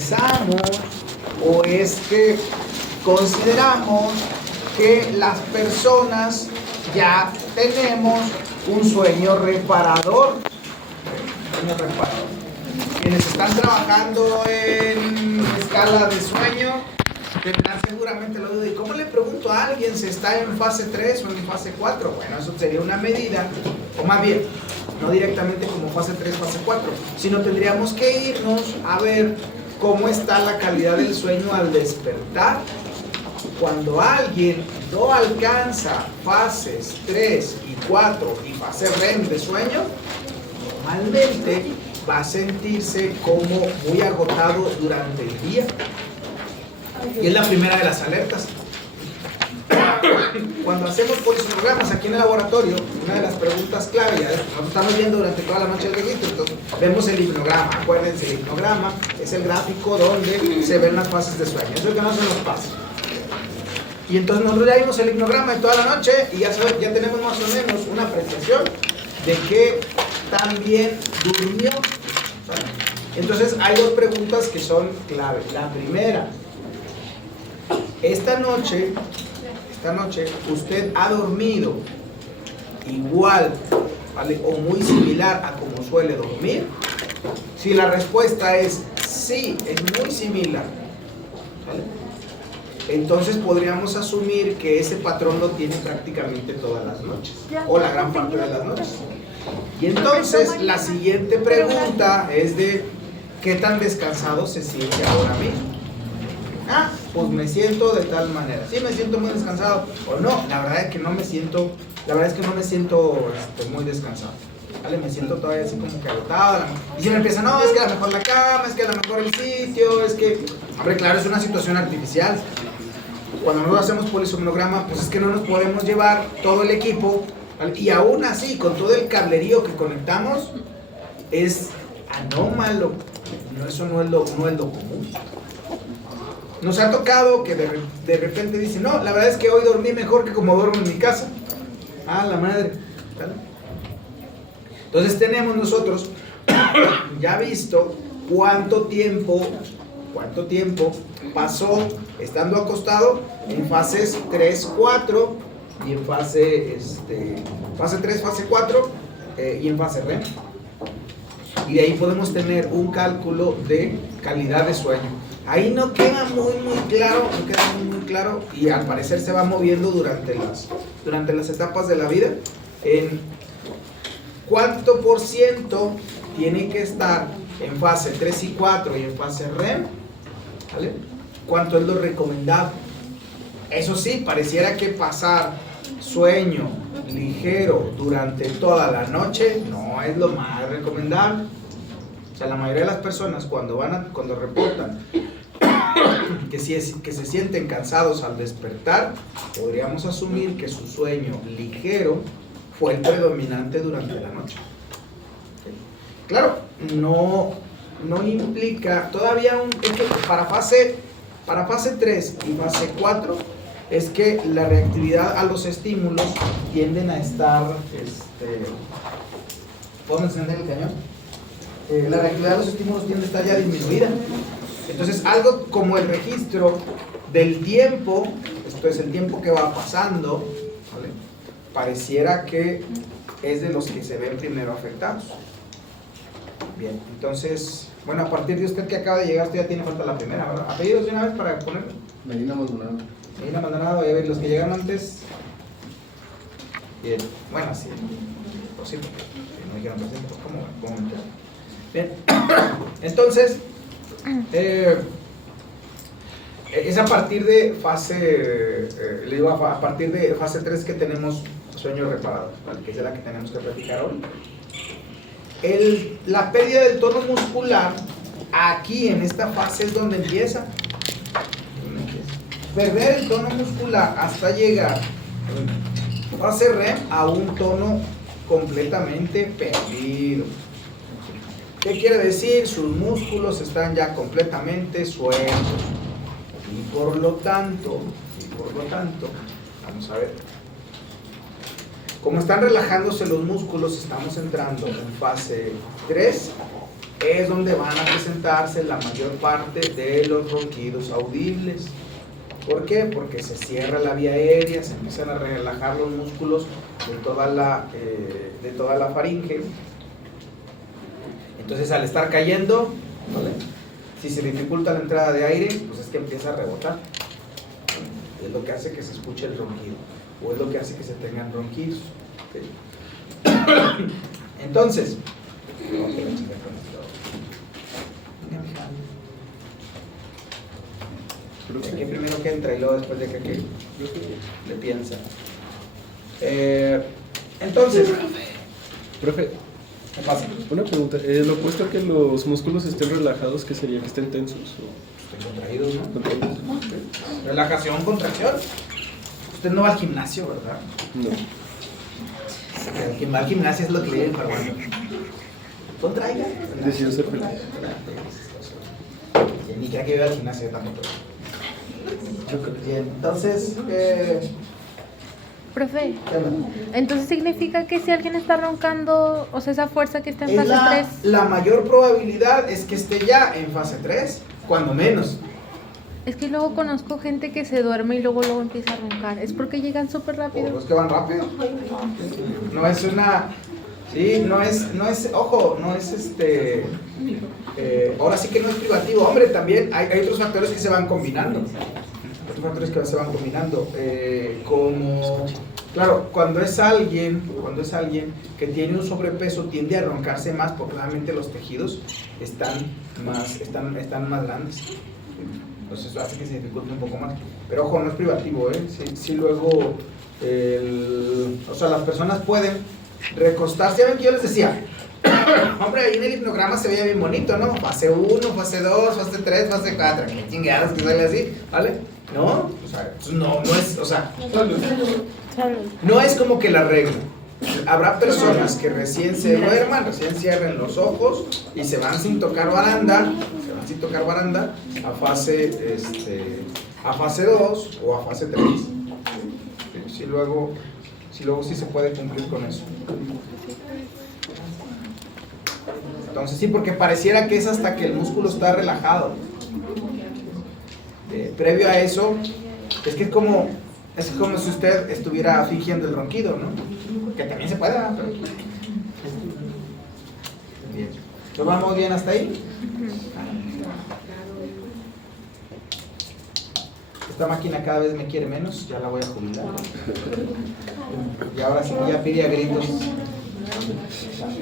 pensamos o es que consideramos que las personas ya tenemos un sueño reparador. Sueño reparador. Quienes están trabajando en escala de sueño tendrán seguramente la duda: ¿y cómo le pregunto a alguien si está en fase 3 o en fase 4? Bueno, eso sería una medida, o más bien, no directamente como fase 3, fase 4, sino tendríamos que irnos a ver cómo está la calidad del sueño al despertar. Cuando alguien no alcanza fases 3 y 4 y fase REM de sueño, normalmente va a sentirse como muy agotado durante el día. Y es la primera de las alertas. Cuando hacemos polisonogramas aquí en el laboratorio, una de las preguntas clave, nosotros estamos viendo durante toda la noche el registro, entonces vemos el hipnograma. Acuérdense, el hipnograma es el gráfico donde se ven las fases de sueño. Eso es que no son los pasos. Y entonces nosotros ya vimos el hipnograma de toda la noche y ya tenemos más o menos una apreciación de que también durmió. Entonces hay dos preguntas que son clave. La primera: esta noche usted ha dormido igual, ¿vale?, o muy similar a como suele dormir. Si la respuesta es sí, es muy similar, ¿vale?, entonces podríamos asumir que ese patrón lo tiene prácticamente todas las noches, o la gran parte de las noches. Y entonces la siguiente pregunta es de ¿qué tan descansado se siente ahora mismo? Pues me siento de tal manera. Sí, me siento muy descansado. O no, la verdad es que no me siento muy descansado. ¿Vale? Me siento todavía así como que agotado. Y si me empieza, no, es que a lo mejor la cama, es que a lo mejor el sitio, es que... Hombre, claro, es una situación artificial. Cuando nosotros hacemos polisomnograma, pues es que no nos podemos llevar todo el equipo, ¿vale? Y aún así, con todo el cablerío que conectamos, es anómalo. No, eso no es lo común. Nos ha tocado que de repente dicen, no, la verdad es que hoy dormí mejor que como duermo en mi casa. La madre, ¿vale? Entonces tenemos nosotros ya visto cuánto tiempo pasó estando acostado en fases 3, 4 y en fase 3, fase 4 y en fase REM. Y de ahí podemos tener un cálculo de calidad de sueño. Ahí no queda muy claro, y al parecer se va moviendo durante las etapas de la vida, en cuánto por ciento tiene que estar en fase 3 y 4 y en fase REM, ¿vale? ¿Cuánto es lo recomendable? Eso sí, pareciera que pasar sueño ligero durante toda la noche no es lo más recomendable. O sea, la mayoría de las personas cuando reportan que se sienten cansados al despertar, podríamos asumir que su sueño ligero fue el predominante durante la noche. Claro, no implica todavía es que para fase 3 y fase 4 es que la reactividad a los estímulos tienden a estar ¿puedo encender el cañón? La reactividad de los estímulos tiende a estar ya disminuida. Entonces algo como el registro del tiempo, esto es el tiempo que va pasando, ¿vale?, pareciera que es de los que se ven primero afectados. Bien, entonces, bueno, a partir de usted que acaba de llegar, usted ya tiene falta la primera, ¿verdad? ¿Apellidos de una vez para ponerlo? Medina Maldonado. Medina Maldonado, y a ver, los que llegaron antes. Bien, bueno, sí, posible. Si no dijeron presente, pues ¿cómo me quedo? Bien, entonces, es a partir de a partir de fase 3 que tenemos sueño reparado, ¿vale?, que es la que tenemos que platicar hoy. La pérdida del tono muscular, aquí en esta fase es donde empieza. Perder el tono muscular hasta llegar fase REM a un tono completamente perdido. ¿Qué quiere decir? Sus músculos están ya completamente sueltos. Y por lo tanto, vamos a ver, como están relajándose los músculos, estamos entrando en fase 3 es donde van a presentarse la mayor parte de los ronquidos audibles. ¿Por qué? Porque se cierra la vía aérea, se empiezan a relajar los músculos de toda la faringe. Entonces, al estar cayendo, ¿vale?, si se dificulta la entrada de aire, pues es que empieza a rebotar. Es lo que hace que se escuche el ronquido, o es lo que hace que se tengan ronquidos. ¿Sí? Entonces, aquí primero que entra y luego después de que aquí le piensa. Entonces, profe, ¿qué pasa? una pregunta. Lo opuesto a que los músculos estén relajados, ¿qué sería? ¿Que estén tensos? Estén contraídos, ¿no? ¿Contraídos? Relajación, contracción. Usted no va al gimnasio, ¿verdad? No. El que va al gimnasio es lo que le digo, pero bueno. Contraiga. Decido ser feliz. Ni crea que iba al gimnasio tampoco. Bien, entonces, Profe, ¿qué onda? entonces significa que si alguien está roncando, o sea, esa fuerza que está en Es fase 3, la mayor probabilidad es que esté ya en fase 3, cuando menos. es que luego conozco gente que se duerme y luego empieza a roncar. Es porque llegan súper Por rápido. los que van rápido. No es una... Sí, no es, ojo, no es ahora sí que no es privativo. Hombre, también hay otros factores que se van combinando. Otros factores que se van combinando. Como, claro, cuando es alguien que tiene un sobrepeso, tiende a roncarse más porque realmente los tejidos están más grandes. Entonces eso hace que se dificulte un poco más. Pero ojo, no es privativo, ¿eh? Sí, luego, o sea, las personas pueden recostarse. Ya ven que yo les decía, hombre, ahí en el hipnograma se veía bien bonito, ¿no? Fase 1, fase 2, fase 3, fase 4, qué chingadas que sale así, ¿vale? ¿No? O sea, no es, o sea, no es como que la regla. Habrá personas que recién se duerman, recién cierren los ojos y se van sin tocar baranda, a fase 2 o a fase 3. Si luego sí se puede cumplir con eso. Entonces sí, porque pareciera que es hasta que el músculo está relajado. Previo a eso, es como si usted estuviera fingiendo el ronquido, ¿no? Que también se puede, pero... Bien. ¿Lo vamos bien hasta ahí? Esta máquina cada vez me quiere menos, ya la voy a jubilar. Y ahora sí ya pide a gritos.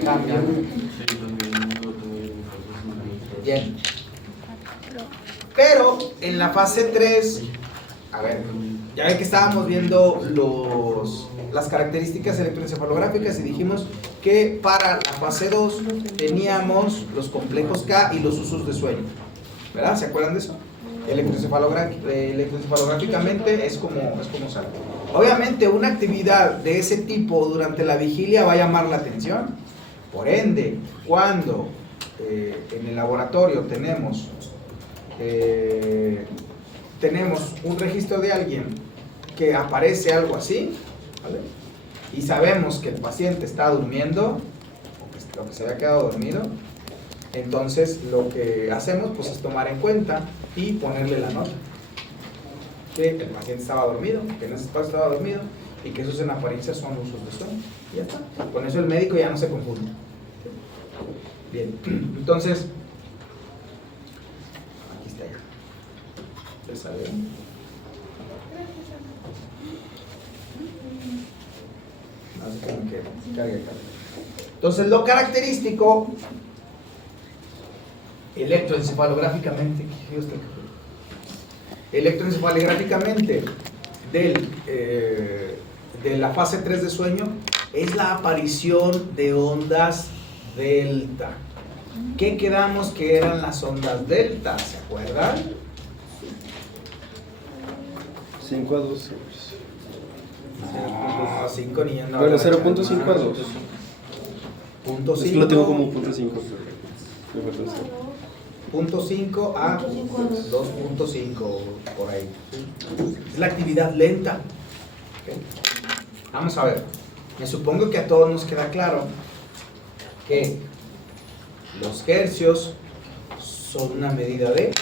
Cambia. Bien. Pero en la fase 3, a ver, ya ve que estábamos viendo las características electroencefalográficas y dijimos que para la fase 2 teníamos los complejos K y los usos de sueño, ¿verdad? ¿Se acuerdan de eso? Electroencefalográficamente es como sale. Obviamente una actividad de ese tipo durante la vigilia va a llamar la atención. Por ende, cuando en el laboratorio tenemos un registro de alguien que aparece algo así, ¿vale?, y sabemos que el paciente está durmiendo, o que se había quedado dormido, entonces lo que hacemos pues es tomar en cuenta y ponerle la nota que el paciente estaba dormido, que en ese espacio estaba dormido y que esos en apariencia son usos de sueño. Y ya está. Con eso el médico ya no se confunde. Bien, entonces aquí está ya. ¿Ya saben? Entonces lo característico electroencefalográficamente de la fase 3 de sueño es la aparición de ondas delta. ¿Qué quedamos que eran las ondas delta? ¿Se acuerdan? 5 a 12. No, 5 niños. No, Bueno, 0.5 a 2. Punto Es que lo tengo como punto 5. Punto 5 a 2.5 por ahí. Es la actividad lenta. ¿Okay? Vamos a ver. Me supongo que a todos nos queda claro que Los hercios son una medida de...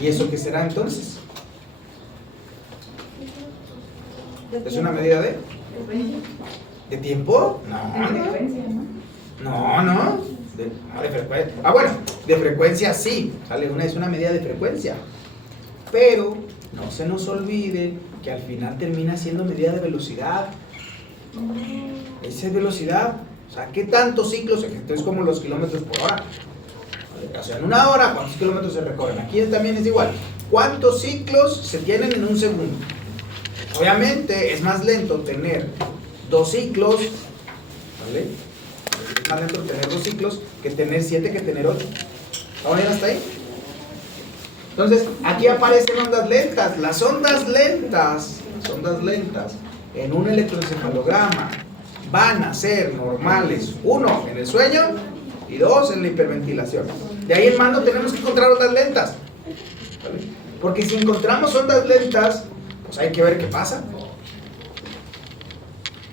¿Y eso qué será entonces? ¿Es una medida de? ¿De tiempo? No, no. De frecuencia. Ah, bueno, de frecuencia sí. ¿Sale? Es una medida de frecuencia. Pero no se nos olvide que al final termina siendo medida de velocidad. Esa es velocidad. O sea, ¿qué tantos ciclos? Entonces, como los kilómetros por hora. O sea, en una hora, ¿cuántos kilómetros se recorren? Aquí también es igual. ¿Cuántos ciclos se tienen en un segundo? Obviamente es más lento tener 2 ciclos, ¿vale? Es más lento tener 2 ciclos que tener 7 que tener 8. ¿Estamos bien hasta ahí? Entonces, aquí aparecen ondas lentas. Las ondas lentas en un electroencefalograma van a ser normales, 1 en el sueño y 2 en la hiperventilación. De ahí en mando tenemos que encontrar ondas lentas, ¿vale? Porque si encontramos ondas lentas, pues hay que ver qué pasa.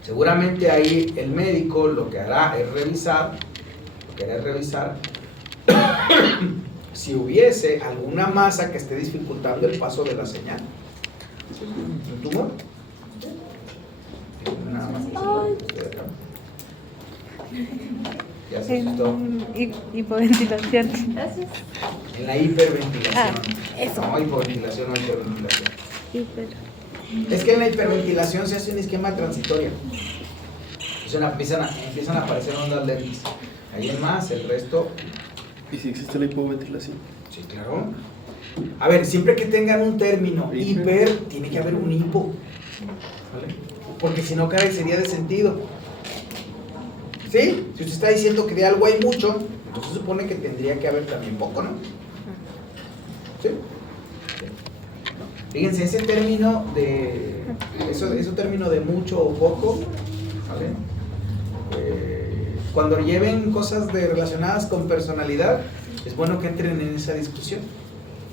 Seguramente ahí el médico lo que hará es revisar si hubiese alguna masa que esté dificultando el paso de la señal. ¿Un tumor? Nada más. Ya se asustó. Hipoventilación. En la hiperventilación. Eso. No, hipoventilación o hiperventilación. Hiper. Es que en la hiperventilación se hace un esquema transitorio. Entonces empiezan a aparecer ondas lentas. Ahí en más, el resto. ¿Y si existe la hipoventilación? Sí, claro. A ver, siempre que tengan un término hiper, tiene que haber un hipo. ¿Vale? Porque si no, carecería de sentido. ¿Sí? Si usted está diciendo que de algo hay mucho, entonces se supone que tendría que haber también poco, ¿no? ¿Sí? Fíjense, ese término de... Ese término de mucho o poco, ¿vale? Cuando lleven cosas relacionadas con personalidad, es bueno que entren en esa discusión,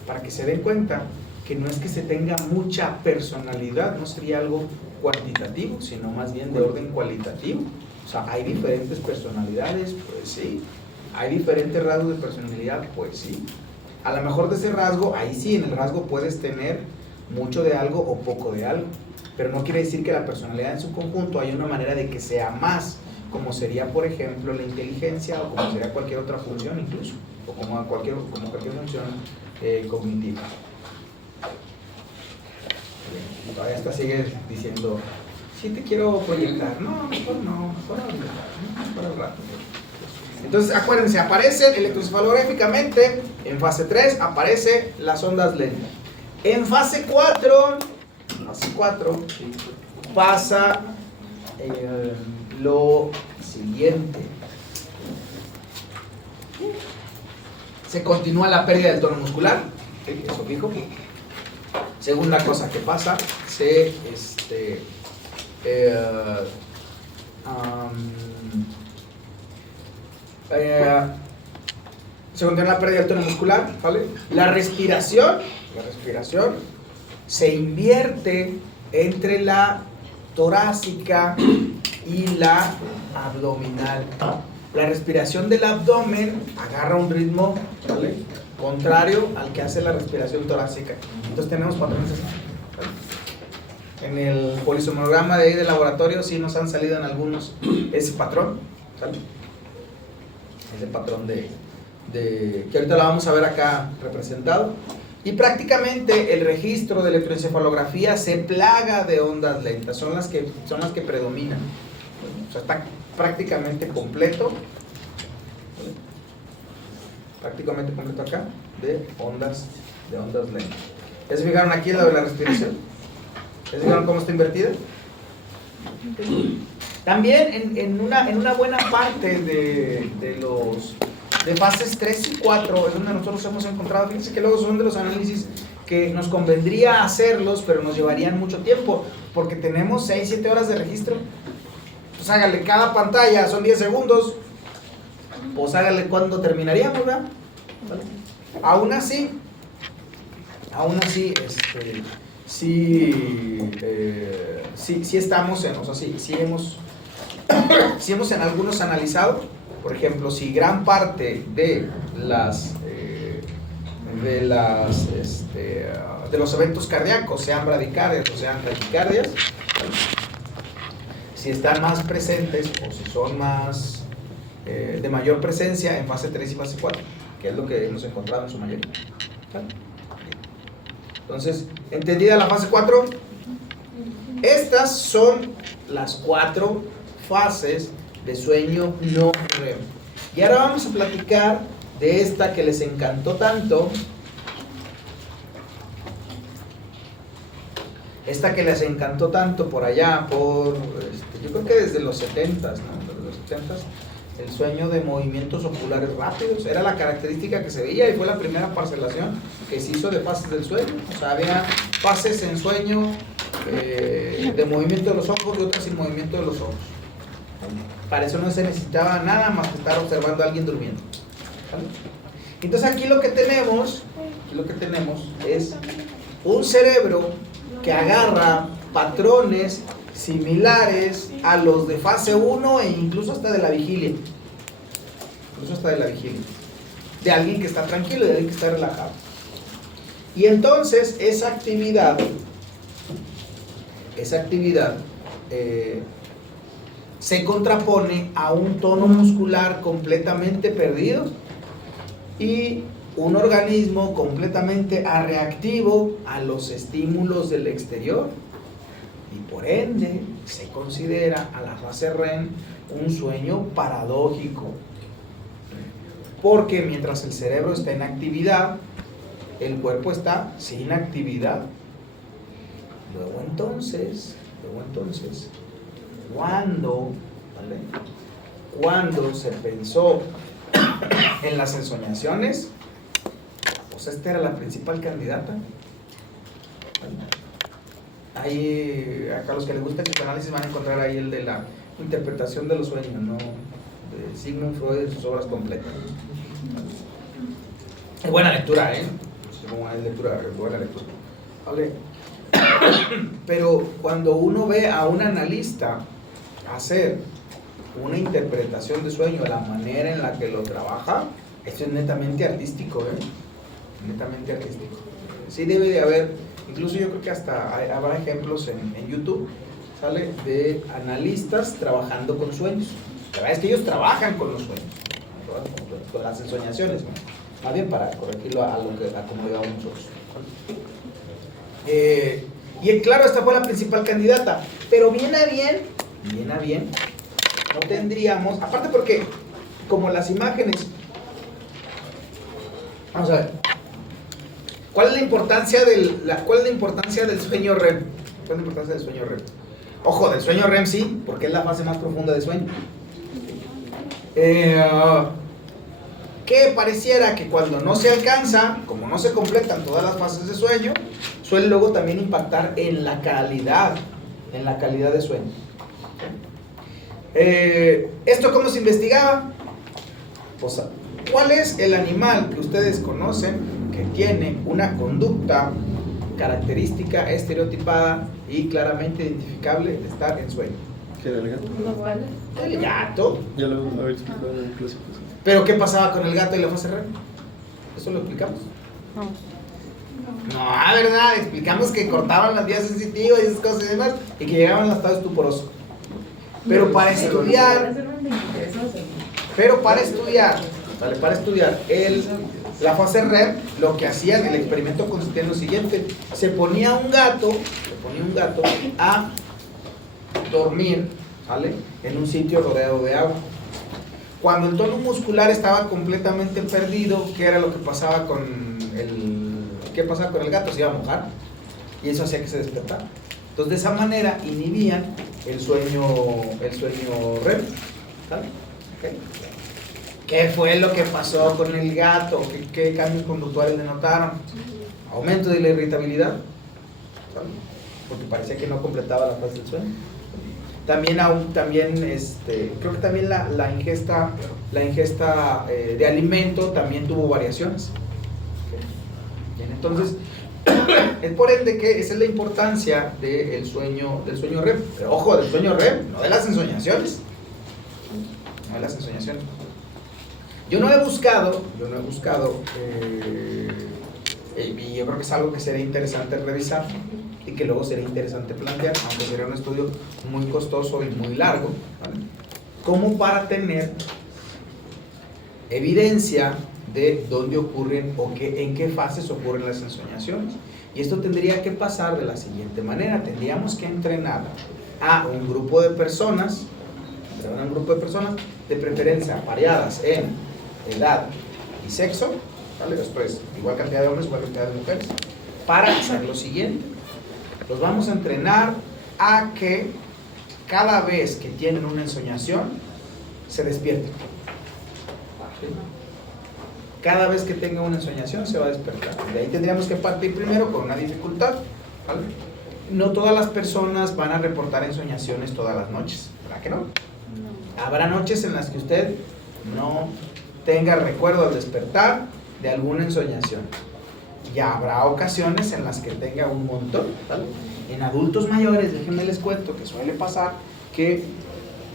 para que se den cuenta que no es que se tenga mucha personalidad, no sería algo cuantitativo, sino más bien de orden cualitativo. O sea, hay diferentes personalidades, pues sí. Hay diferentes rasgos de personalidad, pues sí. A lo mejor de ese rasgo, ahí sí, en el rasgo puedes tener mucho de algo o poco de algo, pero no quiere decir que la personalidad en su conjunto hay una manera de que sea más, como sería, por ejemplo, la inteligencia, o como sería cualquier otra función incluso, o como cualquier función cognitiva. Y todavía hasta sigue diciendo, sí te quiero proyectar. No, mejor no, mejor al rato. Entonces, acuérdense, aparece electroencefalográficamente, en fase 3 aparece las ondas lentas. En fase 4 pasa lo siguiente. Se continúa la pérdida del tono muscular, ¿sí? Eso fijo. Segunda cosa que pasa, se continúa la pérdida del tono muscular, ¿vale? La respiración se invierte entre la torácica y la abdominal. La respiración del abdomen agarra un ritmo, ¿vale?, contrario al que hace la respiración torácica. Entonces tenemos patrones así, ¿vale? En el polisomograma de ahí del laboratorio sí nos han salido en algunos ese patrón, ¿vale? Ese patrón de que ahorita lo vamos a ver acá representado. Y prácticamente el registro de electroencefalografía se plaga de ondas lentas, son las que predominan. O sea, está prácticamente completo acá de ondas lentas. ¿Ya se fijaron aquí en la de la respiración? ¿Ya se fijaron cómo está invertida? También en una buena parte de fases 3 y 4 es donde nosotros hemos encontrado, fíjense que luego son de los análisis que nos convendría hacerlos, pero nos llevarían mucho tiempo, porque tenemos 6-7 horas de registro. Pues hágale, cada pantalla son 10 segundos, pues hágale cuando terminaríamos, ¿verdad? ¿Vale? Aún así, sí estamos en, o sea, sí hemos en algunos analizado, por ejemplo, si gran parte de los eventos cardíacos, sean bradicardias o sean taquicardias, si están más presentes o si son más de mayor presencia en fase 3 y fase 4, que es lo que hemos encontrado en su mayoría. ¿Vale? Entonces, ¿entendida la fase 4? Estas son las 4 fases de sueño no REM. Y ahora vamos a platicar de esta que les encantó tanto. Esta que les encantó tanto por allá, yo creo que desde los 70s, ¿no? Desde los 70s, el sueño de movimientos oculares rápidos. Era la característica que se veía y fue la primera parcelación que se hizo de fases del sueño. O sea, había fases en sueño de movimiento de los ojos y otras sin movimiento de los ojos. Para eso no se necesitaba nada más que estar observando a alguien durmiendo. ¿Vale? Entonces aquí lo que tenemos es un cerebro que agarra patrones similares a los de fase 1 e incluso hasta de la vigilia. De alguien que está tranquilo, de alguien que está relajado. Y entonces esa actividad se contrapone a un tono muscular completamente perdido y un organismo completamente reactivo a los estímulos del exterior, y por ende se considera a la fase REM un sueño paradójico, porque mientras el cerebro está en actividad, el cuerpo está sin actividad. Luego entonces, cuando se pensó en las ensoñaciones, pues esta era la principal candidata. Ahí, acá los que les gusta el psicoanálisis van a encontrar ahí el de la interpretación de los sueños, ¿no? De Sigmund Freud en sus obras completas. Es buena lectura, buena lectura. ¿Vale? Pero cuando uno ve a un analista hacer una interpretación de sueño, la manera en la que lo trabaja, esto es netamente artístico, netamente artístico. Sí debe de haber, incluso yo creo que hasta habrá ejemplos en YouTube, ¿sale? De analistas trabajando con sueños. La verdad es que ellos trabajan con los sueños, con las ensoñaciones, ¿no? Más bien para corregirlo a como lo llevamos nosotros. Y claro, esta fue la principal candidata, pero bien a bien, no tendríamos, aparte porque como las imágenes, vamos a ver, ¿cuál es la importancia del sueño REM? ¿Cuál es la importancia del sueño REM? Ojo, del sueño REM sí, porque es la fase más profunda de sueño. Que pareciera que cuando no se alcanza, como no se completan todas las fases de sueño, suele luego también impactar en la calidad de sueño. ¿Esto cómo se investigaba? Pues, ¿cuál es el animal que ustedes conocen que tiene una conducta característica, estereotipada y claramente identificable de estar en sueño? ¿Qué era el gato? El gato. Ya lo había explicado en el clásico. ¿Pero qué pasaba con el gato y la fase REM? ¿Eso lo explicamos? No, ¿verdad? Explicamos que cortaban las vías sensitivas y esas cosas y demás, y que llegaban al estado estuporoso. Pero para estudiar la fase REM, lo que hacían, el experimento consistía en lo siguiente: se ponía un gato a dormir, ¿vale? En un sitio rodeado de agua. Cuando el tono muscular estaba completamente perdido, ¿qué era lo que pasaba con el gato? Se iba a mojar y eso hacía que se despertara. Entonces, de esa manera inhibían el sueño REM, ¿vale? ¿Okay? ¿Qué fue lo que pasó con el gato? ¿Qué cambios conductuales le notaron? Aumento de la irritabilidad, ¿vale? Porque parecía que no completaba la fase del sueño. También creo que también la ingesta de alimento también tuvo variaciones. Bien, entonces Es por ende que esa es la importancia del sueño REM. Pero ojo, del sueño REM, no de las ensoñaciones. No de las ensoñaciones. Yo no he buscado, y yo creo que es algo que sería interesante revisar y que luego sería interesante plantear, aunque sería un estudio muy costoso y muy largo, ¿vale? Como para tener evidencia de dónde ocurren o en qué fases ocurren las ensoñaciones. Y esto tendría que pasar de la siguiente manera: tendríamos que entrenar a un grupo de personas, de preferencia variadas en edad y sexo, ¿vale? Después, igual cantidad de hombres, igual cantidad de mujeres, para hacer lo siguiente. Los vamos a entrenar a que cada vez que tienen una ensoñación, se despierten. Cada vez que tenga una ensoñación, se va a despertar. De ahí tendríamos que partir primero con una dificultad, ¿vale? No todas las personas van a reportar ensoñaciones todas las noches, ¿verdad que no? Habrá noches en las que usted no tenga recuerdo al despertar de alguna ensoñación. Y habrá ocasiones en las que tenga un montón, ¿vale? En adultos mayores, déjenme les cuento que suele pasar que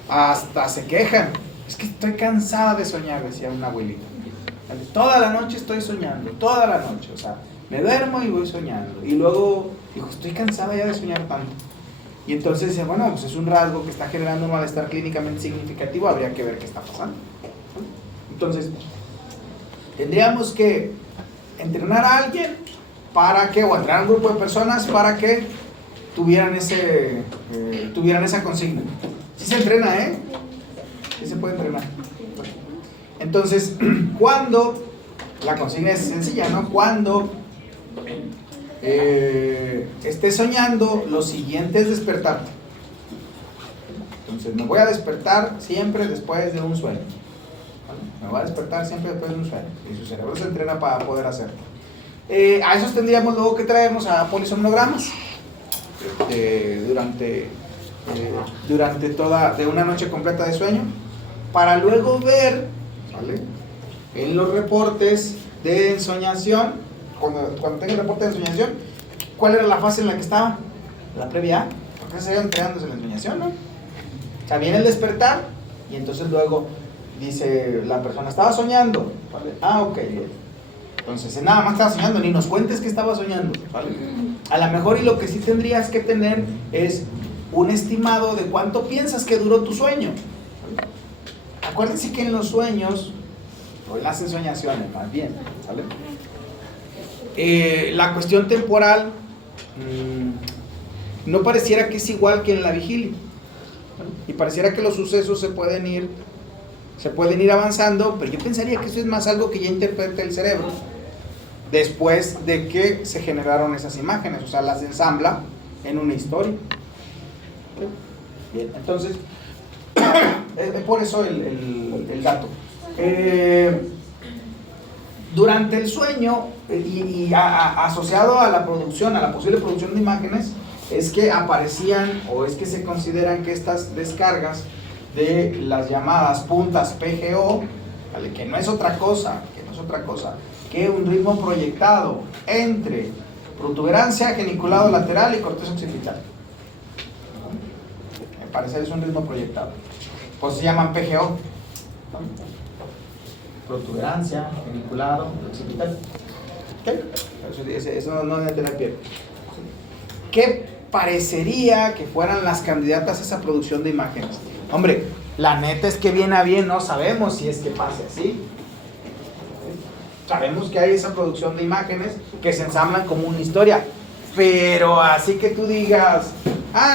hasta se quejan. Es que estoy cansada de soñar, decía una abuelita. ¿Vale? Toda la noche estoy soñando, toda la noche. O sea, me duermo y voy soñando. Y luego digo, estoy cansada ya de soñar tanto. Y entonces dice, bueno, pues es un rasgo que está generando un malestar clínicamente significativo, habría que ver qué está pasando. Entonces, tendríamos que entrenar a alguien para que, o entrenar a un grupo de personas para que tuvieran esa consigna. Sí se entrena, ¿eh? Sí se puede entrenar. Entonces, cuando, la consigna es sencilla, ¿no? Cuando estés soñando, lo siguiente es despertarte. Entonces, me voy a despertar siempre después de un sueño. Me voy a despertar siempre después de un sueño. Y su cerebro se entrena para poder hacerlo. A esos tendríamos luego que traernos a polisomnogramas durante toda de una noche completa de sueño, para luego ver, ¿vale?, en los reportes de ensoñación, cuando tenga el reporte de ensoñación, cuál era la fase en la que estaba, la previa, porque se iban creándose la ensoñación, ¿no? O sea, viene el despertar y entonces luego dice la persona, estaba soñando, ¿vale? Ah, ok, bien. Entonces, nada más estaba soñando, ni nos cuentes que estaba soñando, ¿vale? A lo mejor, y lo que sí tendrías que tener es un estimado de cuánto piensas que duró tu sueño, ¿vale? Acuérdense que en los sueños, o en las ensoñaciones más bien, ¿vale?, la cuestión temporal no pareciera que es igual que en la vigilia, ¿vale? Y pareciera que los sucesos se pueden ir avanzando, pero yo pensaría que eso es más algo que ya interpreta el cerebro después de que se generaron esas imágenes, o sea, las ensambla en una historia. Bien, entonces, es por eso el dato. Durante el sueño y asociado a la producción, a la posible producción de imágenes, es que aparecían o es que se consideran que estas descargas de las llamadas puntas PGO, ¿vale?, que no es otra cosa que un ritmo proyectado entre protuberancia, geniculado lateral y corteza occipital. Me parece que es un ritmo proyectado. Pues se llaman PGO. Protuberancia, geniculado, occipital. ¿Qué? Eso no debe tener pie. ¿Qué parecería que fueran las candidatas a esa producción de imágenes? Hombre, la neta es que bien a bien no sabemos si es que pase así. Sabemos que hay esa producción de imágenes que se ensamblan como una historia, pero así que tú digas,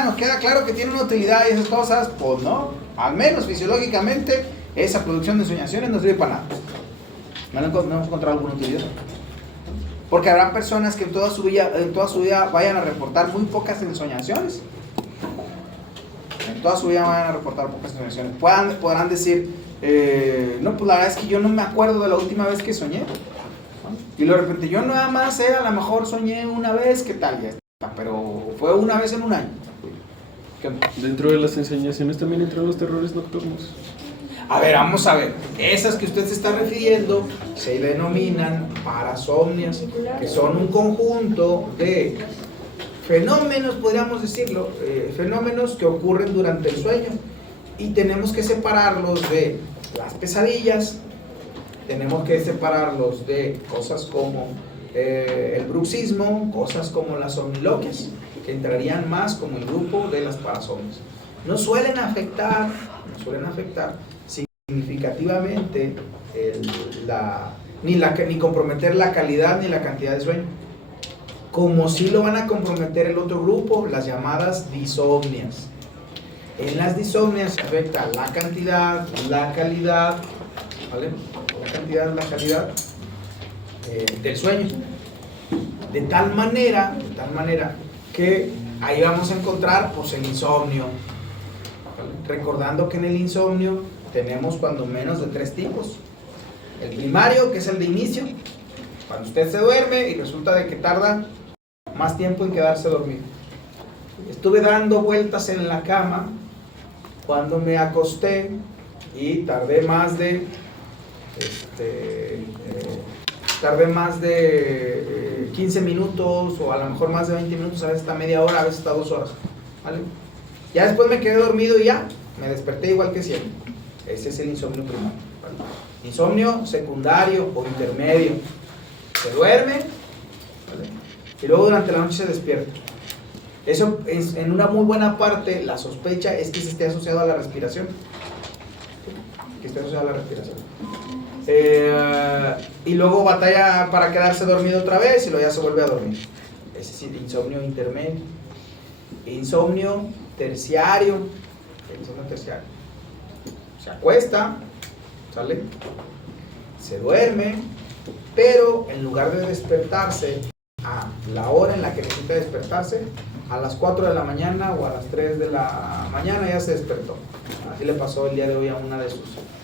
nos queda claro que tiene una utilidad y esas cosas, pues no, al menos fisiológicamente esa producción de ensoñaciones no sirve para nada. No hemos encontrado alguna utilidad. Porque habrá personas que en toda su vida vayan a reportar muy pocas ensoñaciones. En toda su vida van a reportar pocas ensoñaciones. Podrán decir, no, pues la verdad es que yo no me acuerdo de la última vez que soñé. Y de repente yo nada más, a lo mejor soñé una vez, ¿qué tal? Ya está, pero fue una vez en un año. Dentro de las ensoñaciones también entran los terrores nocturnos. A ver, vamos a ver. Esas que usted se está refiriendo se denominan parasomnias, que son un conjunto de fenómenos, podríamos decirlo, fenómenos que ocurren durante el sueño. Y tenemos que separarlos de las pesadillas, tenemos que separarlos de cosas como el bruxismo, cosas como las somniloquias, que entrarían más como el grupo de las parasomnias. No suelen afectar significativamente ni comprometer la calidad ni la cantidad de sueño, como sí lo van a comprometer el otro grupo, las llamadas disomnias. En las disomnias afecta la cantidad, la calidad, ¿vale? La calidad del sueño. De tal manera que ahí vamos a encontrar pues el insomnio. ¿Vale? Recordando que en el insomnio tenemos cuando menos de 3 tipos. El primario, que es el de inicio, cuando usted se duerme y resulta de que tarda más tiempo en quedarse dormido. Estuve dando vueltas en la cama cuando me acosté y tardé más de 15 minutos o a lo mejor más de 20 minutos, a veces hasta media hora, a veces hasta 2 horas, ¿vale? Ya después me quedé dormido y ya, me desperté igual que siempre. Ese es el insomnio primario, ¿vale? Insomnio secundario o intermedio, se duerme, ¿vale? Y luego durante la noche se despierta. Eso es, en una muy buena parte, la sospecha es que se esté asociado a la respiración. Y luego batalla para quedarse dormido otra vez y luego ya se vuelve a dormir. Ese es el insomnio intermedio. Insomnio terciario. Se acuesta, ¿sale? Se duerme, pero en lugar de despertarse a la hora en la que necesita despertarse, a las 4 de la mañana o a las 3 de la mañana ya se despertó. Así le pasó el día de hoy a una de sus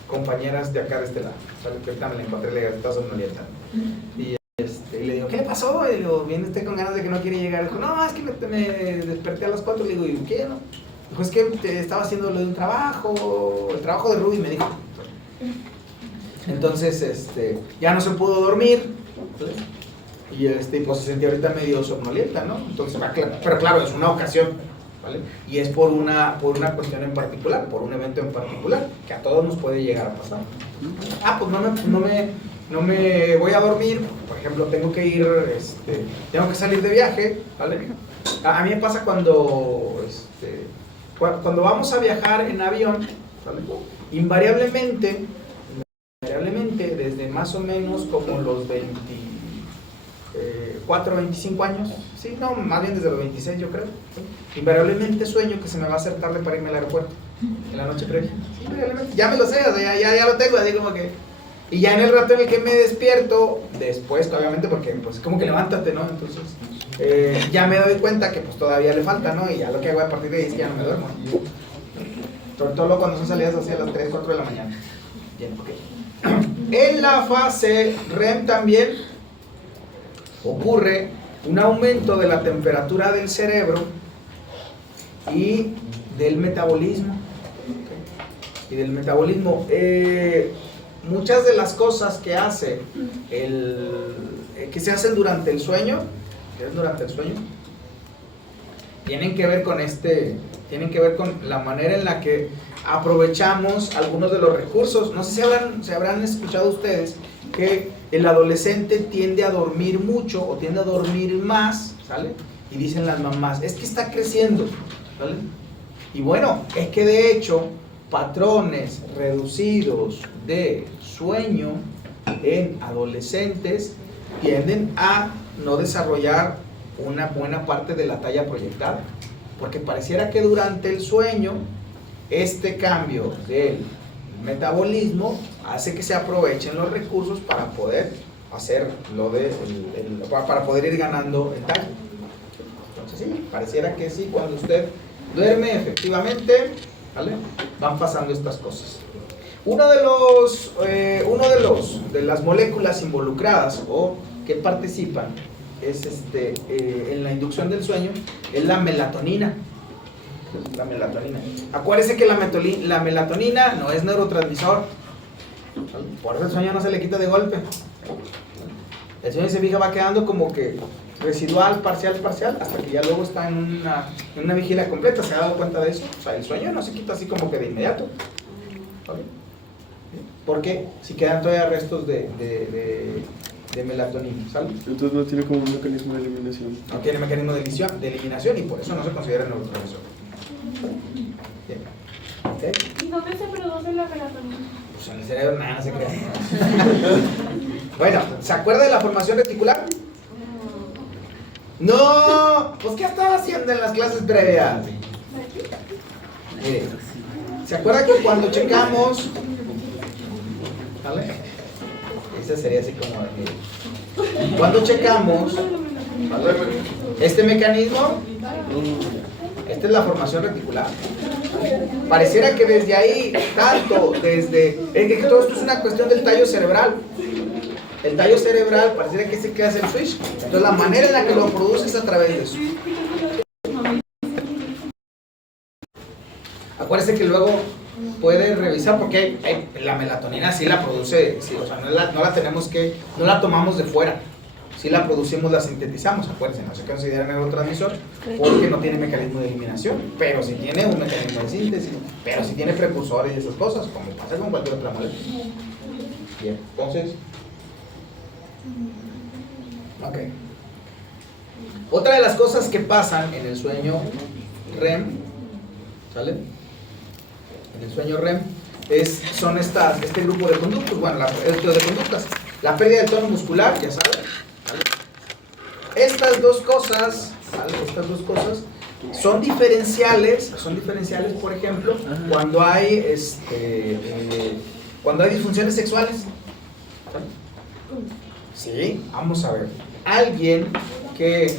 compañeras de acá de este lado. ¿Sale? Que ahorita me la encontré, le digo, está somnolienta. Y le digo, ¿qué le pasó? Y le digo, viene usted con ganas de que no quiere llegar. Dijo, no, es que me desperté a las 4. Le digo, ¿y qué? No? Dijo, es que estaba haciendo lo de un trabajo, el trabajo de Ruby, me dijo. Entonces, ya no se pudo dormir. ¿Vale? Y pues se sentía ahorita medio somnolienta, ¿no? Entonces, pero claro, es una ocasión, ¿vale? Y es por una cuestión en particular, por un evento en particular, que a todos nos puede llegar a pasar. Pues no me voy a dormir, por ejemplo, tengo que salir de viaje, ¿vale? A mí me pasa cuando vamos a viajar en avión, ¿vale? Invariablemente, desde más o menos como los 24, 25 años, sí, no, más bien desde los 26 yo creo, ¿sí? Invariablemente sueño que se me va a hacer tarde para irme al aeropuerto en la noche previa, sí, invariablemente, ya me lo sé, o sea, ya lo tengo, así como que, y ya en el rato en el que me despierto, después obviamente porque pues como que levántate, ¿no? Entonces ya me doy cuenta que pues todavía le falta, ¿no? Y ya lo que hago a partir de ahí es que ya no me duermo, ¿no? Sobre todo cuando son salidas hacia las 3, 4 de la mañana. Bien, ok. En la fase REM también ocurre un aumento de la temperatura del cerebro y del metabolismo. Muchas de las cosas que se hacen durante el sueño, tienen que ver con la manera en la que aprovechamos algunos de los recursos. No sé si habrán escuchado ustedes que el adolescente tiende a dormir mucho o tiende a dormir más, ¿sale? Y dicen las mamás, es que está creciendo, ¿vale? Y bueno, es que de hecho patrones reducidos de sueño en adolescentes tienden a no desarrollar una buena parte de la talla proyectada, porque pareciera que durante el sueño este cambio del metabolismo hace que se aprovechen los recursos para poder hacer para poder ir ganando en talla. Entonces sí, pareciera que sí, cuando usted duerme efectivamente, ¿vale? Van pasando estas cosas. Una de las moléculas involucradas o que participan es en la inducción del sueño es la melatonina. La melatonina. Acuérdese que la melatonina no es neurotransmisor. Por eso el sueño no se le quita de golpe. El sueño se fija, va quedando como que residual, parcial, hasta que ya luego está en una vigilia completa. ¿Se ha dado cuenta de eso? O sea, el sueño no se quita así como que de inmediato. ¿Vale? Porque si quedan todavía restos de melatonina, ¿sale? Entonces no tiene como un mecanismo de eliminación. No tiene mecanismo de eliminación y por eso no se considera neurotransmisor. Bien. ¿Okay? ¿Y dónde se produce la melatonina? Pues en el cerebro nada se crea. Bueno, ¿se acuerda de la formación reticular? No, pues ¿qué estaba haciendo en las clases previas? Mire, ¿se acuerda que cuando checamos, ¿vale? Ese sería así como, mire, cuando checamos, ¿vale? Este mecanismo, esta es la formación reticular. Pareciera que desde ahí, es que todo esto es una cuestión del tallo cerebral. El tallo cerebral pareciera que es el que hace el switch. Entonces la manera en la que lo produce es a través de eso. Acuérdese que luego puede revisar porque la melatonina sí la produce, sí, o sea, no la tomamos de fuera. Sí la producimos, la sintetizamos, acuérdense, no se considera neurotransmisor porque no tiene mecanismo de eliminación, pero sí tiene un mecanismo de síntesis, pero sí tiene precursores y esas cosas, como pasa con cualquier otra molécula. Bien, entonces, ok. Otra de las cosas que pasan en el sueño REM, ¿sale? En el sueño REM son este grupo de conductos, bueno, de conductas, la pérdida del tono muscular, ya saben, ¿vale? Estas dos cosas, ¿vale? Estas dos cosas son diferenciales, por ejemplo, cuando hay disfunciones sexuales, ¿vale? Sí, vamos a ver. Alguien que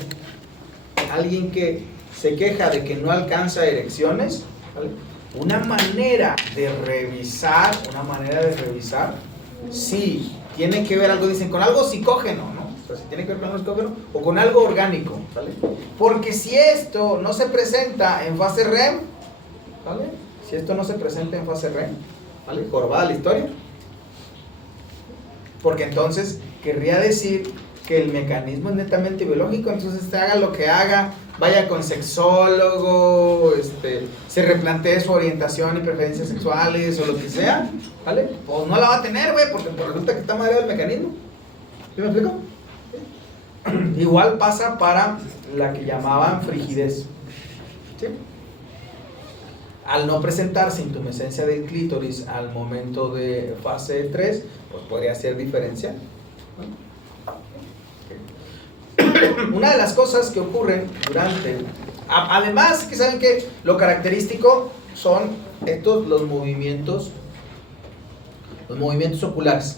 se queja de que no alcanza erecciones, ¿vale? Una manera de revisar, si tiene que ver algo, dicen, con algo psicógeno, ¿no? O sea, si tiene que ver con algo psicógeno o con algo orgánico, ¿vale? Porque si esto no se presenta en fase REM, ¿vale? Si esto no se presenta en fase REM, ¿vale? Jorobada la historia. Porque entonces querría decir que el mecanismo es netamente biológico, entonces usted haga lo que haga, vaya con sexólogo, se replantee su orientación y preferencias sexuales o lo que sea, ¿vale? Pues no la va a tener, güey, porque resulta que está madreado el mecanismo. ¿Sí me explico? Igual pasa para la que llamaban frigidez, ¿sí? Al no presentarse intumescencia del clítoris al momento de fase 3, pues podría ser diferencial. Una de las cosas que ocurren además que saben que lo característico son los movimientos oculares.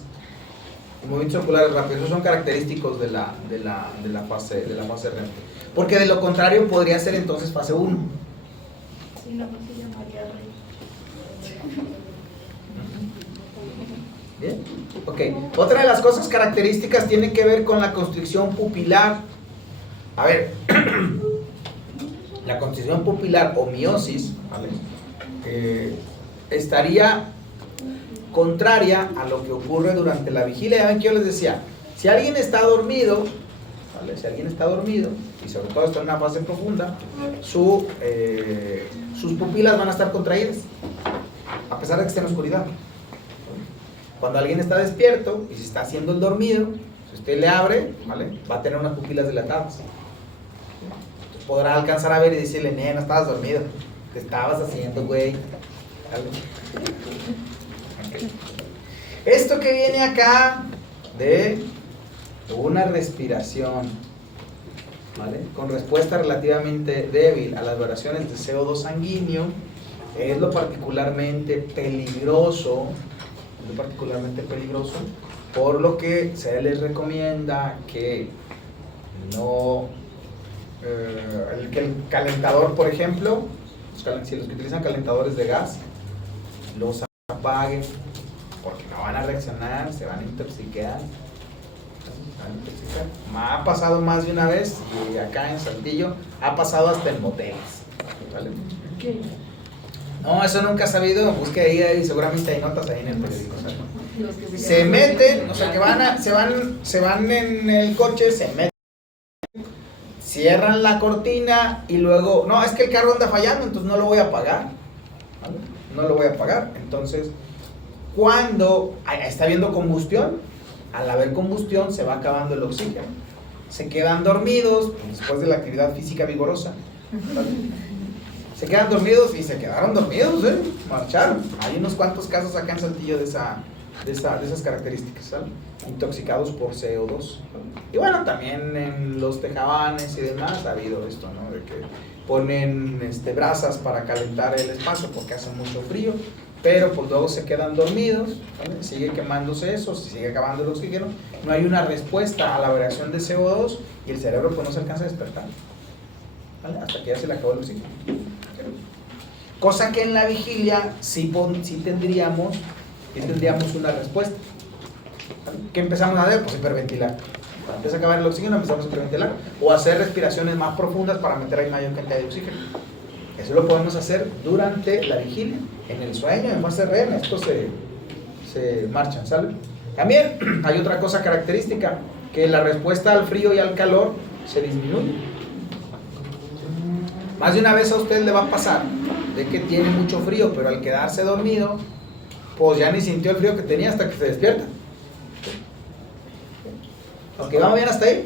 Los movimientos oculares rápidos, esos son característicos de la fase REM. Porque de lo contrario podría ser entonces fase 1. Sí, no se llamaría Bien, ok. Otra de las cosas características tiene que ver con la constricción pupilar. A ver, la constricción pupilar o miosis, ¿vale? Estaría contraria a lo que ocurre durante la vigilia. Ya ven que yo les decía, si alguien está dormido, ¿vale? Si alguien está dormido, y sobre todo está en una fase profunda, sus pupilas van a estar contraídas, a pesar de que esté en la oscuridad. Cuando alguien está despierto y se está haciendo el dormido, si usted le abre, ¿vale? Va a tener unas pupilas dilatadas. Entonces podrá alcanzar a ver y decirle, no estabas dormido, te estabas haciendo, güey. ¿Vale? Okay. Esto que viene acá de una respiración, ¿vale? Con respuesta relativamente débil a las variaciones de CO2 sanguíneo, es lo particularmente peligroso, por lo que se les recomienda que el calentador, por ejemplo, si los que utilizan calentadores de gas, los apaguen, porque no van a reaccionar, se van a intoxicar. Me ha pasado más de una vez, y acá en Saltillo ha pasado hasta en moteles. ¿Vale? No, eso nunca has sabido, busque ahí, seguramente hay notas ahí en el periódico, ¿sabes? Se meten, o sea que se van en el coche, se meten, cierran la cortina y luego, no, es que el carro anda fallando, entonces no lo voy a pagar, ¿vale? No lo voy a pagar. Entonces, cuando está habiendo combustión, al haber combustión se va acabando el oxígeno, se quedan dormidos después de la actividad física vigorosa, ¿vale? Se quedan dormidos y se quedaron dormidos, marcharon. Hay unos cuantos casos acá en Saltillo de esas características, ¿sale? Intoxicados por CO2, ¿sale? Y bueno, también en los tejabanes y demás ha habido esto, ¿no? De que ponen brasas para calentar el espacio porque hace mucho frío, pero pues luego se quedan dormidos, ¿vale? Sigue quemándose eso, se sigue acabando el oxígeno, no hay una respuesta a la variación de CO2 y el cerebro pues no se alcanza a despertar, ¿vale? Hasta que ya se le acabó el oxígeno. Cosa que en la vigilia sí tendríamos una respuesta. ¿Qué empezamos a hacer? Pues hiperventilar. Cuando empieza a acabar el oxígeno empezamos a hiperventilar o hacer respiraciones más profundas para meter ahí mayor cantidad de oxígeno. Eso lo podemos hacer durante la vigilia, en el sueño, en fase REM, estos se marchan, ¿sale? También hay otra cosa característica, que la respuesta al frío y al calor se disminuye. Más de una vez a usted le va a pasar de que tiene mucho frío, pero al quedarse dormido, pues ya ni sintió el frío que tenía hasta que se despierta. ¿Ok? ¿Vamos bien hasta ahí?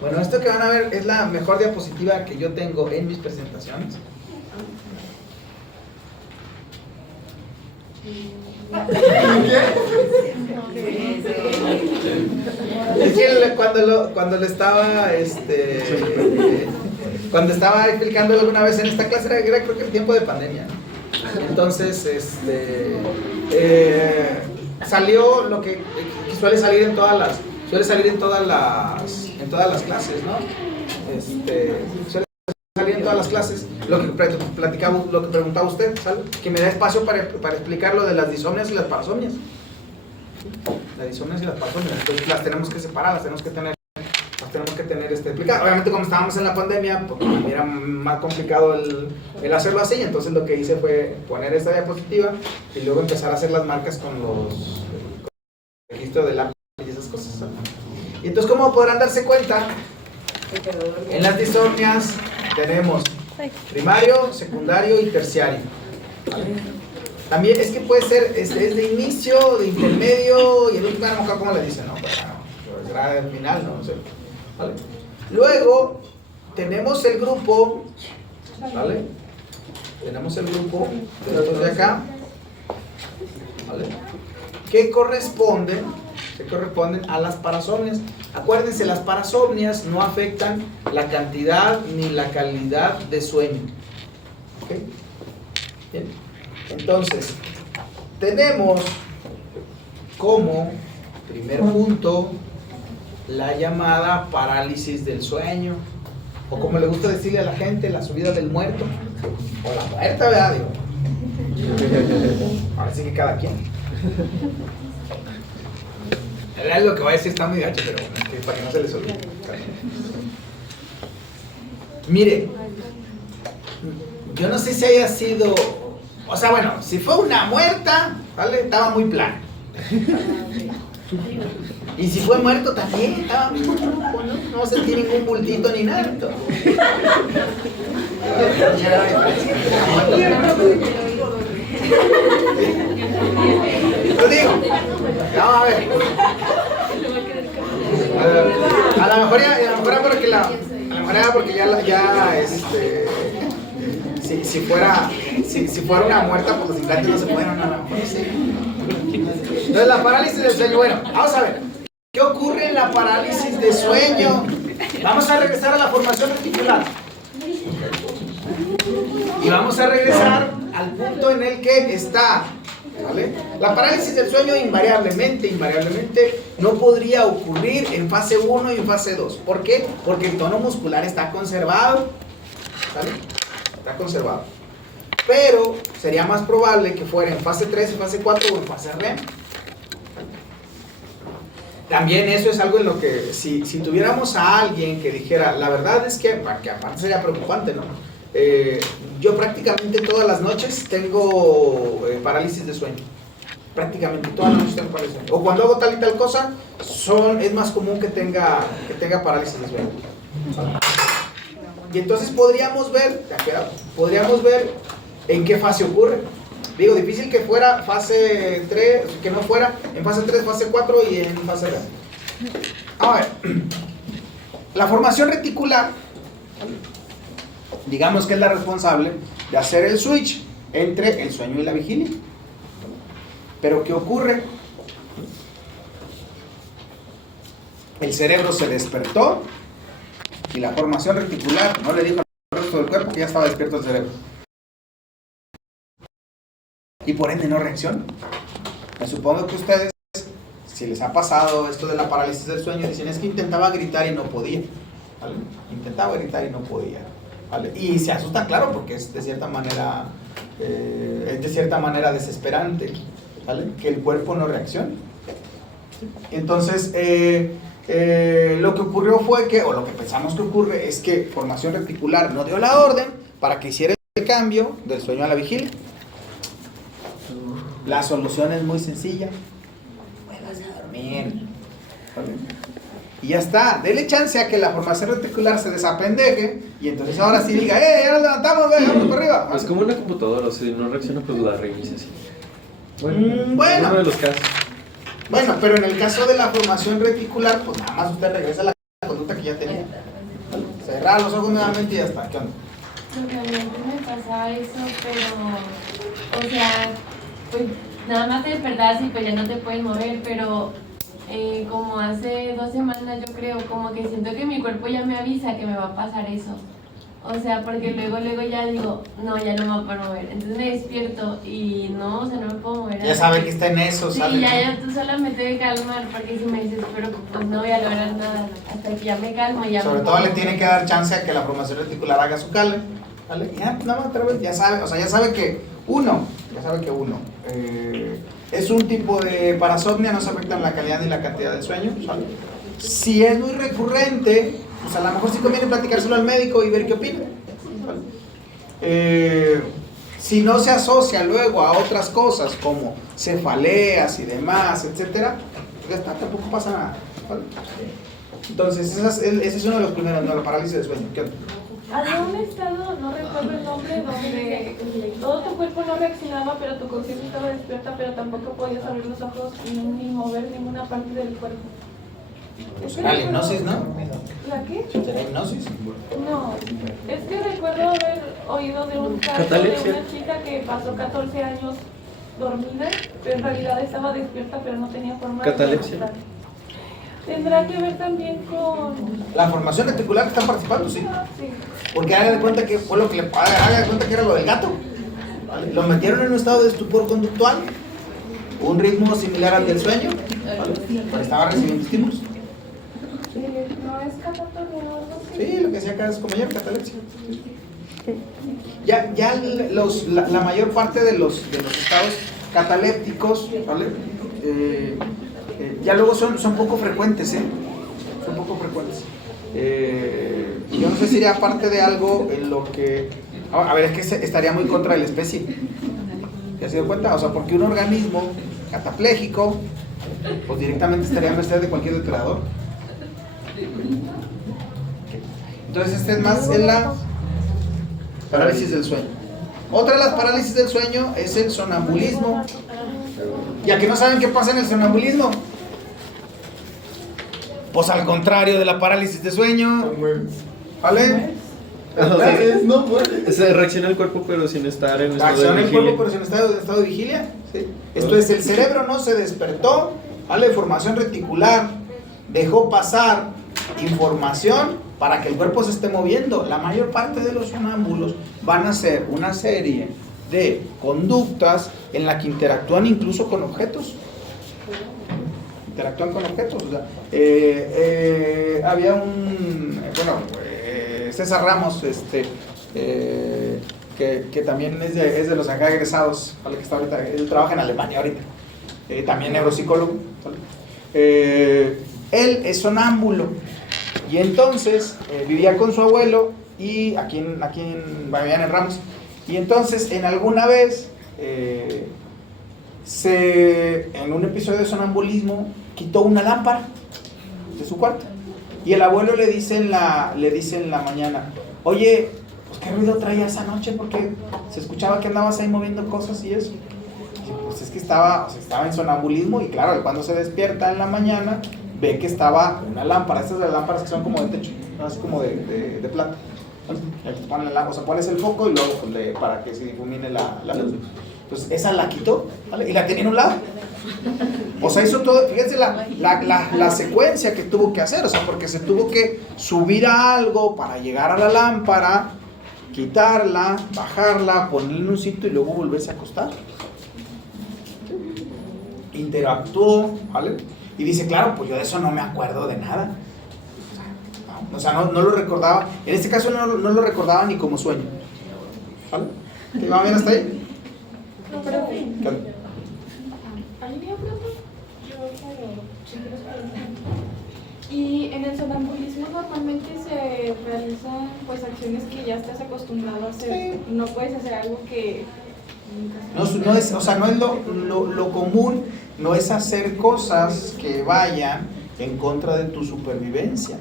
Bueno, esto que van a ver es la mejor diapositiva que yo tengo en mis presentaciones. Es que cuando le estaba cuando estaba explicándolo alguna vez en esta clase era creo que el tiempo de pandemia, ¿no? Entonces salió lo que suele salir en todas las clases, ¿no? Suele salir en todas las clases lo que preguntaba usted, ¿sale? Que me da espacio para explicar lo de las disomnias y las parasomnias. Las disomnias y las parasomnias, entonces las tenemos que separar, las tenemos que tener explicadas. Obviamente como estábamos en la pandemia, pues era más complicado el hacerlo así, entonces lo que hice fue poner esta diapositiva y luego empezar a hacer las marcas con el registro del lápiz y esas cosas, ¿sale? Y entonces, como podrán darse cuenta, en las disomnias tenemos primario, secundario y terciario. También es que puede ser es de inicio, de intermedio y el último, a lo mejor como le dicen, ¿no? Pues será el final, no sé. ¿Vale? Luego tenemos el grupo, ¿vale? Tenemos el grupo de estos de acá, ¿vale? Que corresponden a las parasomnias. Acuérdense, las parasomnias no afectan la cantidad ni la calidad de sueño. ¿Ok? Bien. Entonces, tenemos como primer punto la llamada parálisis del sueño, o como le gusta decirle a la gente, la subida del muerto, o la muerta, ¿verdad? Ahora sí que cada quien. Lo que voy a decir está muy gacho, pero para que no se les olvide. Mire, yo no sé si haya sido, o sea, bueno, si fue una muerta, ¿vale? Estaba muy plana. Y si fue muerto también, estaba muy plano, no sentí ningún bultito ni nada. Lo digo. Vamos a ver. A lo mejor era porque si fuera una muerta, pues los implantes no se pueden, no. Entonces la parálisis del sueño, bueno, vamos a ver. ¿Qué ocurre en la parálisis de sueño? Vamos a regresar a la formación reticular. Y vamos a regresar al punto en el que está, ¿vale? La parálisis del sueño invariablemente no podría ocurrir en fase 1 y en fase 2. ¿Por qué? Porque el tono muscular está conservado, ¿vale? Está conservado. Pero sería más probable que fuera en fase 3 y fase 4 o en fase REM. También eso es algo en lo que, si tuviéramos a alguien que dijera, la verdad es que aparte sería preocupante, ¿no? yo prácticamente todas las noches tengo parálisis de sueño. Prácticamente todas las noches tengo parálisis de sueño. O cuando hago tal y tal cosa, es más común que tenga parálisis de sueño. Y entonces podríamos ver en qué fase ocurre. Digo, difícil que fuera fase 3, que no fuera en fase 3, fase 4 y en fase REM. A ver, la formación reticular, digamos que es la responsable de hacer el switch entre el sueño y la vigilia. Pero ¿qué ocurre? El cerebro se despertó y la formación reticular no le dijo al resto del cuerpo que ya estaba despierto el cerebro. Y por ende no reacciona. Me supongo que ustedes, si les ha pasado esto de la parálisis del sueño, dicen, es que intentaba gritar y no podía, ¿vale? Intentaba gritar y no podía, ¿vale? Y se asustan, claro, porque es de cierta manera desesperante, ¿vale? Que el cuerpo no reaccione. Entonces, lo que ocurrió fue que, o lo que pensamos que ocurre, es que formación reticular no dio la orden para que hiciera el cambio del sueño a la vigilia. La solución es muy sencilla. Vuelvas a dormir. ¿Vale? Y ya está. Dele chance a que la formación reticular se desapendeje. Y entonces ahora sí diga, ya nos levantamos, vamos para arriba. Es como una computadora, o sea, si no reacciona, pues la reinicias. Bueno, bueno. uno de los casos. Bueno, pero en el caso de la formación reticular, pues nada más usted regresa a la conducta que ya tenía. ¿Vale? Cerrar los ojos nuevamente y ya está. ¿Qué onda? Porque a mí antes me pasaba eso, pero, o sea, pues nada más te despertabas y pues ya no te puedes mover, pero como hace 2 semanas yo creo, como que siento que mi cuerpo ya me avisa que me va a pasar eso. O sea, porque luego ya digo, no, ya no me voy a poder mover. Entonces me despierto y no, o sea, no me puedo mover. Ya sabe que está en eso, sí, sale. ya tú sola me tengo que calmar, porque si me dices, pero pues no voy a lograr nada, hasta que ya me calmo y ya Sobre me todo puedo le tiene que dar chance a que la formación reticular haga su cale, ¿vale? Ya, nada más otra vez, ya sabe, o sea, ya sabe que uno, es un tipo de parasomnia, no se afecta en la calidad ni la cantidad del sueño, ¿vale? Si es muy recurrente, pues a lo mejor sí conviene platicárselo al médico y ver qué opina, ¿vale? Si no se asocia luego a otras cosas como cefaleas y demás, etcétera, pues ya está, tampoco pasa nada, ¿vale? Entonces, ese es uno de los primeros, no, la parálisis de sueño. ¿Qué onda? Había un estado, no recuerdo el nombre, donde todo tu cuerpo no reaccionaba, pero tu conciencia estaba despierta, pero tampoco podías abrir los ojos ni mover ninguna parte del cuerpo. Será la hipnosis, ¿no? ¿La qué? ¿Será hipnosis? No, es que recuerdo haber oído de un caso de Catalepsia. una chica que pasó 14 años dormida, pero en realidad estaba despierta, pero no tenía forma Catalepsia. de respirar. Tendrá que ver también con... La formación reticular que están participando, sí. Sí. Porque haga de cuenta que fue lo que haga de cuenta que era lo del gato. ¿Vale? Lo metieron en un estado de estupor conductual, un ritmo similar al del sueño, ¿vale? Pero estaba recibiendo estímulos. No es catatonia o algo así. Sí, lo que decía acá es como ya catalepsia. Ya la mayor parte de los estados catalépticos, ¿vale? Ya luego son poco frecuentes, son poco frecuentes. Yo no sé si sería parte de algo en lo que... A ver, es que estaría muy contra de la especie. ¿Te has dado cuenta? O sea, porque un organismo catapléjico, pues directamente estaría a merced de cualquier depredador. Entonces, este es más en la parálisis del sueño. Otra de las parálisis del sueño es el sonambulismo. Ya que no saben qué pasa en el sonambulismo. Pues al contrario de la parálisis de sueño, ¿vale? No puede. Se reacciona el cuerpo, pero sin estar en estado Reacciona de el vigilia. cuerpo, pero sin estado de vigilia. ¿Sí? Esto es, el cerebro no se despertó, ¿vale? Formación reticular dejó pasar información para que el cuerpo se esté moviendo. La mayor parte de los sonámbulos van a hacer una serie de conductas en la que interactúan incluso con objetos. Interactúan con objetos. O sea, había César Ramos, que también es de los acá egresados, ¿vale? Que está ahorita, él trabaja en Alemania ahorita, también neuropsicólogo, ¿vale? Él es sonámbulo y entonces vivía con su abuelo y aquí en Bayán en Ramos. Y entonces, en alguna vez, en un episodio de sonambulismo, quitó una lámpara de su cuarto. Y el abuelo le dice en la mañana, oye, pues qué ruido traía esa noche, porque se escuchaba que andabas ahí moviendo cosas y eso. Y pues es que estaba en sonambulismo, y claro, cuando se despierta en la mañana, ve que estaba una lámpara. Estas de las lámparas que son como de techo, así como de plata. O sea, pones el foco y luego pues, para que se difumine la luz. Entonces esa la quitó, ¿vale? Y la tenía en un lado. O sea, hizo todo, fíjense la secuencia que tuvo que hacer, o sea, porque se tuvo que subir a algo para llegar a la lámpara, quitarla, bajarla, ponerla en un sitio y luego volverse a acostar. Interactuó, ¿vale? Y dice, claro, pues yo de eso no me acuerdo de nada. O sea, no lo recordaba. En este caso no lo recordaba ni como sueño. ¿Vale? ¿Te va bien hasta ahí? No, pero Claro. ¿alguien me pregunta? Y en el sonambulismo normalmente se realizan pues acciones que ya estás acostumbrado a hacer. Sí. No puedes hacer algo que No es, o sea, no es lo común, no es hacer cosas que vayan en contra de tu supervivencia.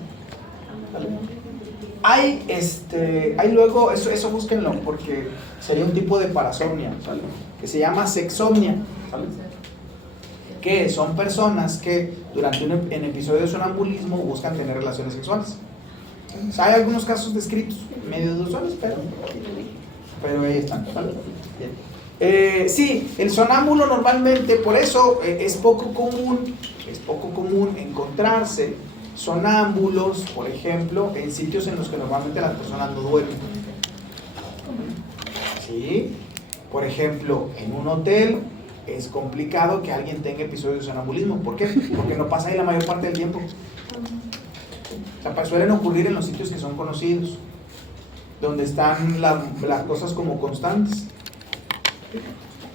¿Vale? Hay luego, eso búsquenlo, porque sería un tipo de parasomnia, ¿vale? Que se llama sexomnia, ¿vale? Que son personas que durante en episodios de sonambulismo buscan tener relaciones sexuales. O sea, hay algunos casos descritos, medio usuales, pero ahí están, ¿vale? Bien. Sí, el sonámbulo normalmente, por eso es poco común encontrarse sonámbulos, por ejemplo, en sitios en los que normalmente las personas no duermen. ¿Sí? Por ejemplo, en un hotel es complicado que alguien tenga episodios de sonambulismo. ¿Por qué? Porque no pasa ahí la mayor parte del tiempo. O sea, suelen ocurrir en los sitios que son conocidos, donde están las cosas como constantes.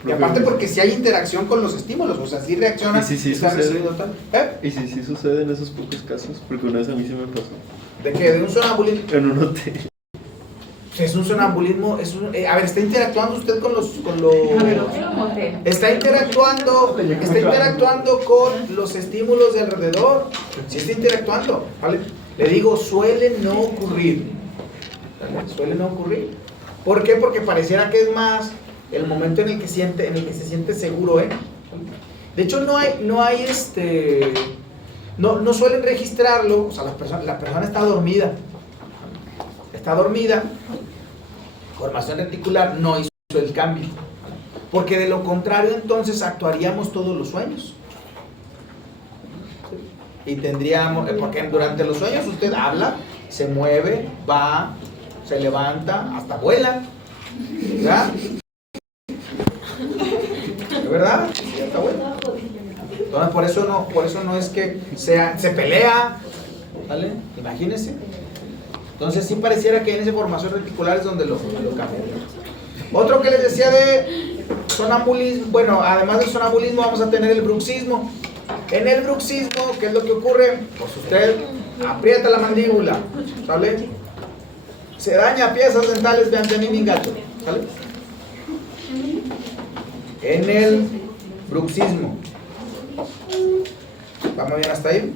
Y aparte porque si hay interacción con los estímulos, o sea, si reaccionan, ¿Y si sí están sucede? recibiendo tal. ¿Y si sí sucede en esos pocos casos? Porque una vez a mí se me pasó. ¿De qué? ¿De un sonambulismo? En un hotel. Es un sonambulismo, a ver, está interactuando usted con los está interactuando con los estímulos de alrededor. Sí está interactuando, ¿vale? Le digo, suele no ocurrir. ¿Vale? Suele no ocurrir. ¿Por qué? Porque pareciera que es más el momento en el que se siente seguro, ¿eh? De hecho no suelen registrarlo, o sea, la persona está dormida. Formación reticular no hizo el cambio, porque de lo contrario entonces actuaríamos todos los sueños y tendríamos, porque durante los sueños usted habla, se mueve, va, se levanta, hasta vuela, ¿verdad? ¿De verdad? Sí, hasta vuela. Entonces por eso no es que se pelea, ¿vale? Imagínense. Entonces sí pareciera que en esa formación reticular es donde lo cambia. Otro que les decía de sonambulismo, bueno, además del sonambulismo vamos a tener el bruxismo. En el bruxismo, ¿qué es lo que ocurre? Pues usted aprieta la mandíbula, ¿sale? Se daña piezas dentales de anteningato, ¿sale? En el bruxismo. ¿Vamos bien hasta ahí?